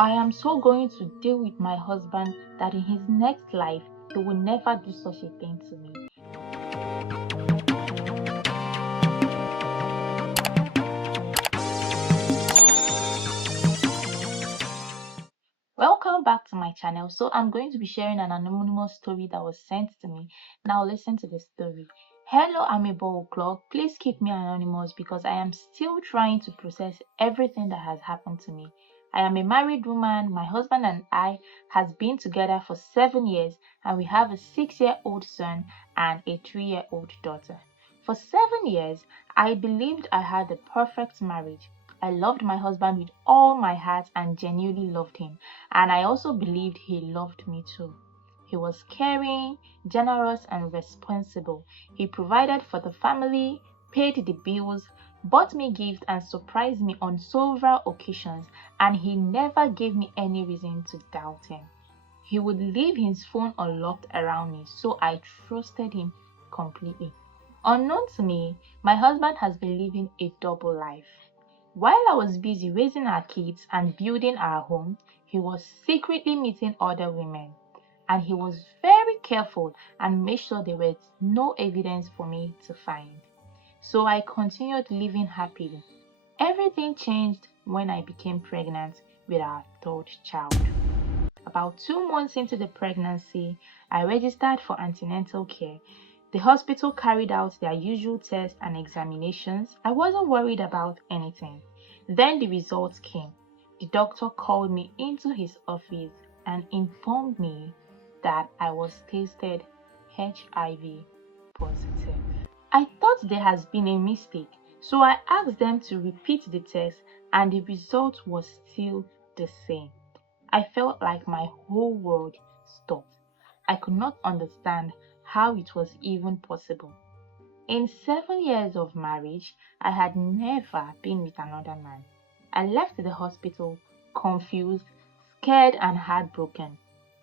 I am so going to deal with my husband that in his next life, he will never do such a thing to me. Welcome back to my channel. So I'm going to be sharing an anonymous story that was sent to me. Now listen to the story. Hello, Amiable O'Clock. Please keep me anonymous because I am still trying to process everything that has happened to me. I am a married woman. My husband and I has been together for 7 years and we have a 6-year-old son and a 3-year-old daughter. For 7 years, I believed I had the perfect marriage. I loved my husband with all my heart and genuinely loved him. And I also believed he loved me too. He was caring, generous, and responsible. He provided for the family, paid the bills, bought me gifts, and surprised me on several occasions, and he never gave me any reason to doubt him. He would leave his phone unlocked around me, so I trusted him completely. Unknown to me, my husband has been living a double life. While I was busy raising our kids and building our home, he was secretly meeting other women. And he was very careful and made sure there was no evidence for me to find. So I continued living happily. Everything changed when I became pregnant with our third child. About 2 months into the pregnancy, I registered for antenatal care. The hospital carried out their usual tests and examinations. I wasn't worried about anything. Then the results came. The doctor called me into his office and informed me that I was tested HIV positive. I thought there has been a mistake, so I asked them to repeat the test and the result was still the same. I felt like my whole world stopped. I could not understand how it was even possible. In 7 years of marriage, I had never been with another man. I left the hospital confused, scared, and heartbroken.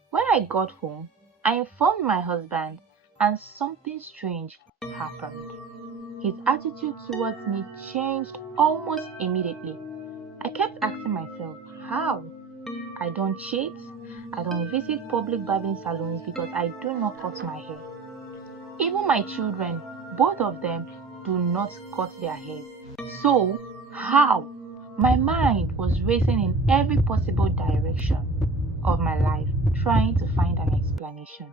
When I got home, I informed my husband, and something strange happened. His attitude towards me changed almost immediately. I kept asking myself, how? I don't cheat. I don't visit public barbing salons because I do not cut my hair. Even my children, both of them, do not cut their hairs. So, how? My mind was racing in every possible direction of my life, trying to find an explanation.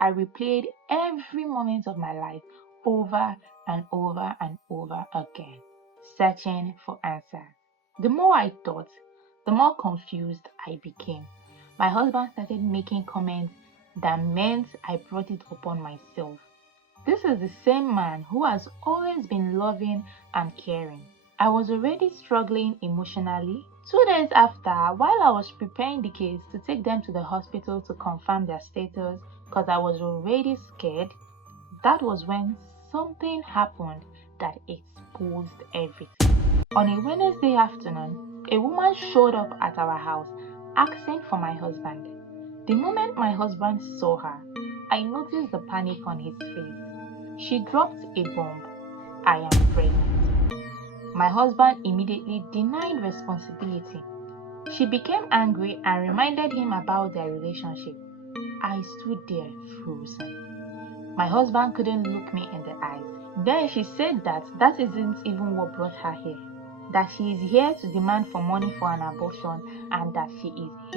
I replayed every moment of my life over and over and over again, searching for answers. The more I thought, the more confused I became. My husband started making comments that meant I brought it upon myself. This is the same man who has always been loving and caring. I was already struggling emotionally. 2 days after, while I was preparing the case to take them to the hospital to confirm their status because I was already scared, that was when something happened that exposed everything. On a Wednesday afternoon, a woman showed up at our house asking for my husband. The moment my husband saw her, I noticed the panic on his face. She dropped a bomb. I am pregnant. My husband immediately denied responsibility. She became angry and reminded him about their relationship. I stood there frozen. My husband couldn't look me in the eyes. Then she said that isn't even what brought her here. That she is here to demand for money for an abortion and that she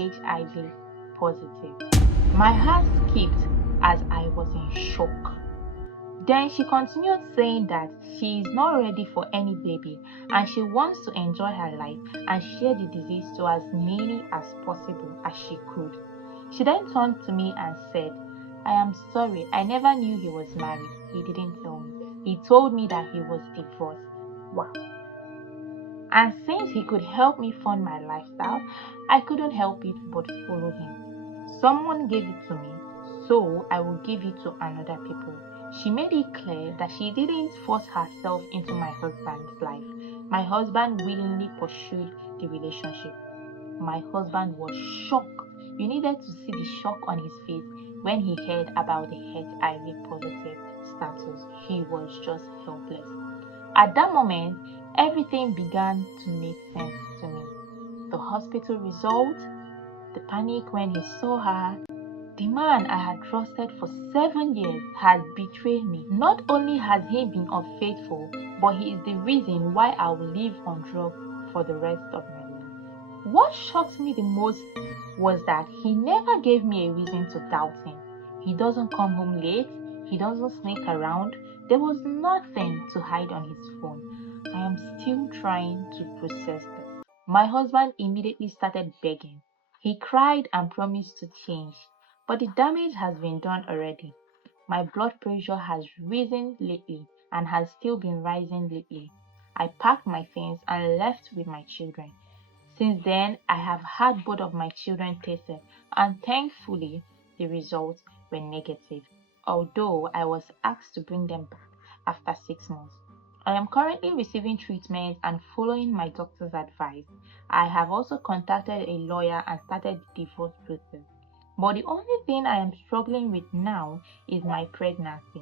is HIV positive. My heart skipped as I was in shock. Then she continued saying that she is not ready for any baby and she wants to enjoy her life and share the disease to as many as possible as she could. She then turned to me and said, I am sorry, I never knew he was married. He didn't tell me. He told me that he was divorced. Wow. And since he could help me fund my lifestyle, I couldn't help it but follow him. Someone gave it to me, so I will give it to another people. She made it clear that she didn't force herself into my husband's life. My husband willingly pursued the relationship. My husband was shocked. You needed to see the shock on his face when he heard about the HIV positive status. He was just helpless. At that moment, everything began to make sense to me. The hospital result, the panic when he saw her. The man I had trusted for 7 years had betrayed me. Not only has he been unfaithful, but he is the reason why I will live on drugs for the rest of my life. What shocked me the most was that he never gave me a reason to doubt him. He doesn't come home late, he doesn't sneak around. There was nothing to hide on his phone. I am still trying to process this. My husband immediately started begging. He cried and promised to change, but the damage has been done already. My blood pressure has risen lately and has still been rising lately. I packed my things and left with my children. Since then, I have had both of my children tested, and thankfully, the results were negative, although I was asked to bring them back after 6 months. I am currently receiving treatment and following my doctor's advice. I have also contacted a lawyer and started the divorce process. But the only thing I am struggling with now is my pregnancy.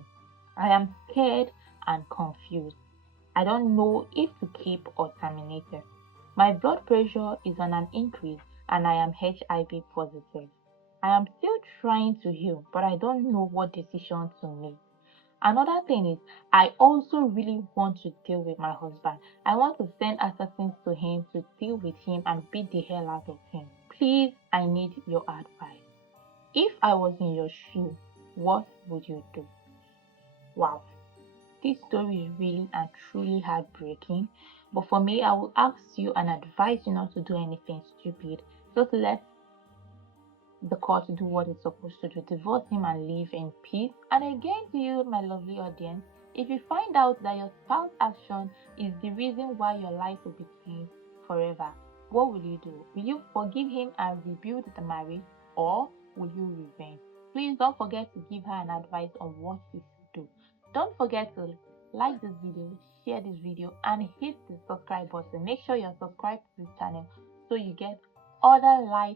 I am scared and confused. I don't know if to keep or terminate it. My blood pressure is on an increase and I am HIV positive. I am still trying to heal, but I don't know what decision to make. Another thing is, I also really want to deal with my husband. I want to send assassins to him to deal with him and beat the hell out of him. Please, I need your advice. If I was in your shoe, what would you do? Wow. This story is really and truly heartbreaking, but for me, I will ask you and advise you not to do anything stupid. Just let the court do what it's supposed to do, divorce him and live in peace. And again, to you, my lovely audience, if you find out that your spouse's action is the reason why your life will be changed forever, what will you do? Will you forgive him and rebuild the marriage, or will you revenge? Please don't forget to give her an advice on what she should do. Don't forget to like this video, share this video, and hit the subscribe button. Make sure you're subscribed to this channel so you get other life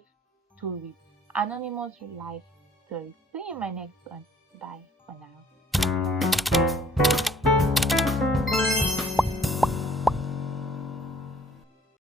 stories, anonymous life stories. See you in my next one. Bye.